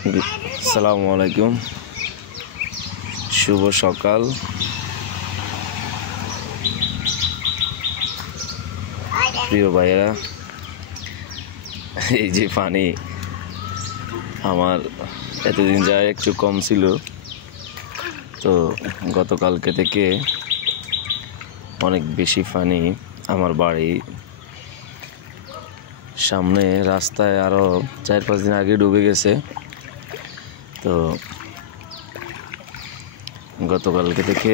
আসসালামু আলাইকুম, শুভ সকাল। প্রিয় ভাইয়েরা, এই যে পানি আমার এতদিন যায় একটু কম ছিল, তো গতকালকে থেকে অনেক বেশি পানি আমার বাড়ি সামনে রাস্তায় আরও 4-5 দিন আগে ডুবে গেছে। তো গতকালকে থেকে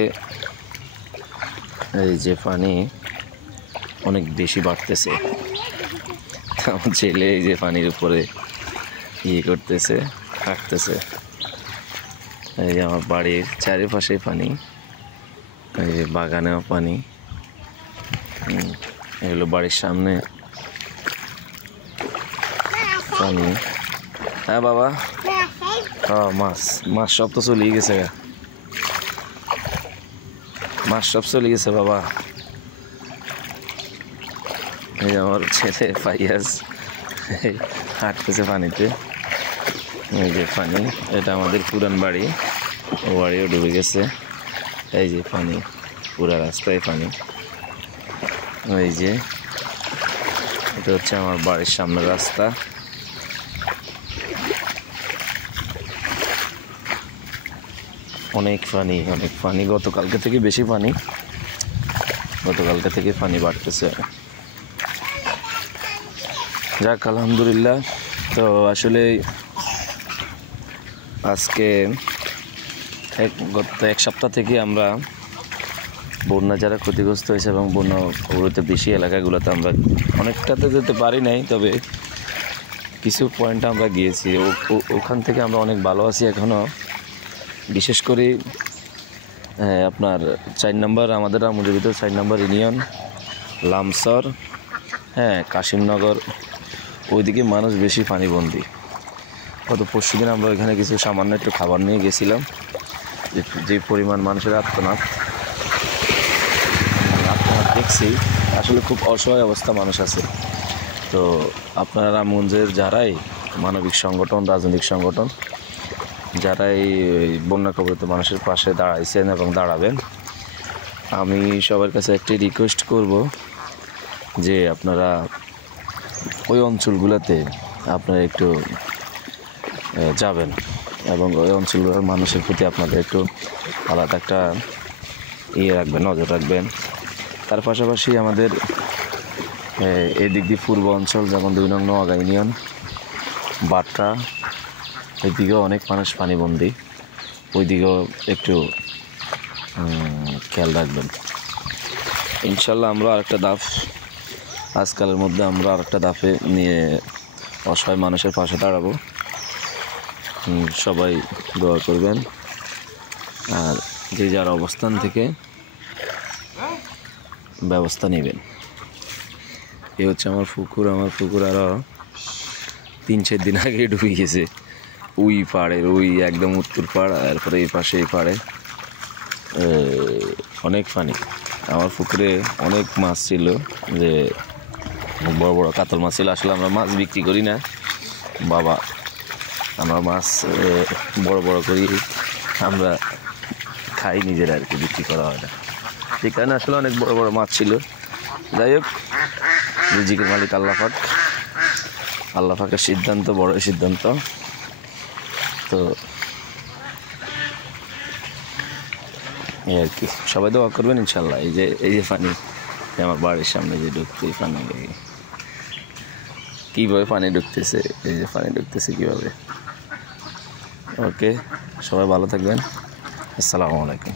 এই যে পানি অনেক বেশি বাড়তেছে। আমার ছেলে এই যে পানির উপরে করতেছে, হাঁটতেছে। এই যে আমার বাড়ির চারিপাশে পানি, এই যে বাগানেও পানি, এগুলো বাড়ির সামনে পানি। হ্যাঁ বাবা, মাছ মাছ সব তো চলে গেছে, মাছ সব চলে গেছে বাবা। এই যে আমার ছেলে ফাইয়াজ হাঁটতেছে পানিতে। এই যে পানি, এটা আমাদের পুরান বাড়ি, ও বাড়িও ডুবে গেছে। এই যে পানি, পুরা রাস্তায় পানি। এই যে এটা হচ্ছে আমার বাড়ির সামনের রাস্তা। অনেক পানি, অনেক পানি। গতকালকে থেকে বেশি পানি, গতকালকে থেকে পানি বাড়তেছে। যাক, আলহামদুলিল্লাহ। তো আসলে আজকে গত 1 সপ্তাহ থেকে আমরা বন্যা যারা ক্ষতিগ্রস্ত হয়েছে এবং বন্যা প্রভাবিত বেশি এলাকাগুলোতে আমরা অনেকটাতে যেতে পারি নাই, তবে কিছু পয়েন্টে আমরা গিয়েছি। ওখান থেকে আমরা অনেক ভালো আছি এখনও। বিশেষ করে আপনার 4 নম্বর, আমাদের রামুজবিত 4 নম্বর ইউনিয়ন, লামসর, কাশিমনগর, ওইদিকে মানুষ বেশি পানিবন্দী। গত পরশুদিন আমরা ওইখানে কিছু সামান্য একটু খাবার নিয়ে গেছিলাম। যে পরিমাণ মানুষের আত্মনাদ দেখছি, আসলে খুব অসহায় অবস্থা মানুষ আছে। তো আপনারা রামগঞ্জের যারাই মানবিক সংগঠন, রাজনৈতিক সংগঠন, যারাই বন্যা কবলিত মানুষের পাশে দাঁড়াইছেন এবং দাঁড়াবেন, আমি সবার কাছে একটি রিকোয়েস্ট করব যে আপনারা ওই অঞ্চলগুলোতে আপনারা একটু যাবেন এবং ওই অঞ্চলগুলোর মানুষের প্রতি আপনাদের একটু আলাদা একটা রাখবেন, নজর রাখবেন। তার পাশাপাশি আমাদের এই দিক দিয়ে পূর্ব অঞ্চল, যেমন 2 নং নোয়াগা ইউনিয়ন, বাট্রা, ওইদিকেও অনেক মানুষ পানিবন্দী, ওইদিকেও একটু খেয়াল রাখবেন। ইনশাল্লাহ আমরা আরেকটা ধাপ, আজকালের মধ্যে আমরা আরেকটা ধাপে নিয়ে অসহায় মানুষের পাশে দাঁড়াবো। সবাই দোয়া করবেন, আর যে যার অবস্থান থেকে ব্যবস্থা নেবেন। এ হচ্ছে আমার পুকুর। আমার পুকুর আরও 3-4 দিন আগে ডুবে গেছে। ওই পাড়ের, ওই একদম উত্তর পাড়, তারপরে এই পাশে এই পাড়ে অনেক পানি। আমার পুকুরে অনেক মাছ ছিল, যে বড় বড় কাতল মাছ ছিল। আসলে আমরা মাছ বিক্রি করি না বাবা, আমরা মাছ বড় বড় করি, আমরা খাই নিজেরা, আর কি, বিক্রি করা হয় না। সেই কারণে আসলে অনেক বড় বড় মাছ ছিল। যাই হোক, রিজিকের মালিক আল্লাহ পাক, আল্লাহ পাকের সিদ্ধান্ত বড় সিদ্ধান্ত। তো এই আর কি, সবাই দোয়া করবেন ইনশাল্লাহ। এই যে পানি আমার বাড়ির সামনে যে ঢুকতে, পানি কীভাবে পানি ঢুকতেছে, এই যে পানি ঢুকতেছে কীভাবে। ওকে, সবাই ভালো থাকবেন। আসসালামু আলাইকুম।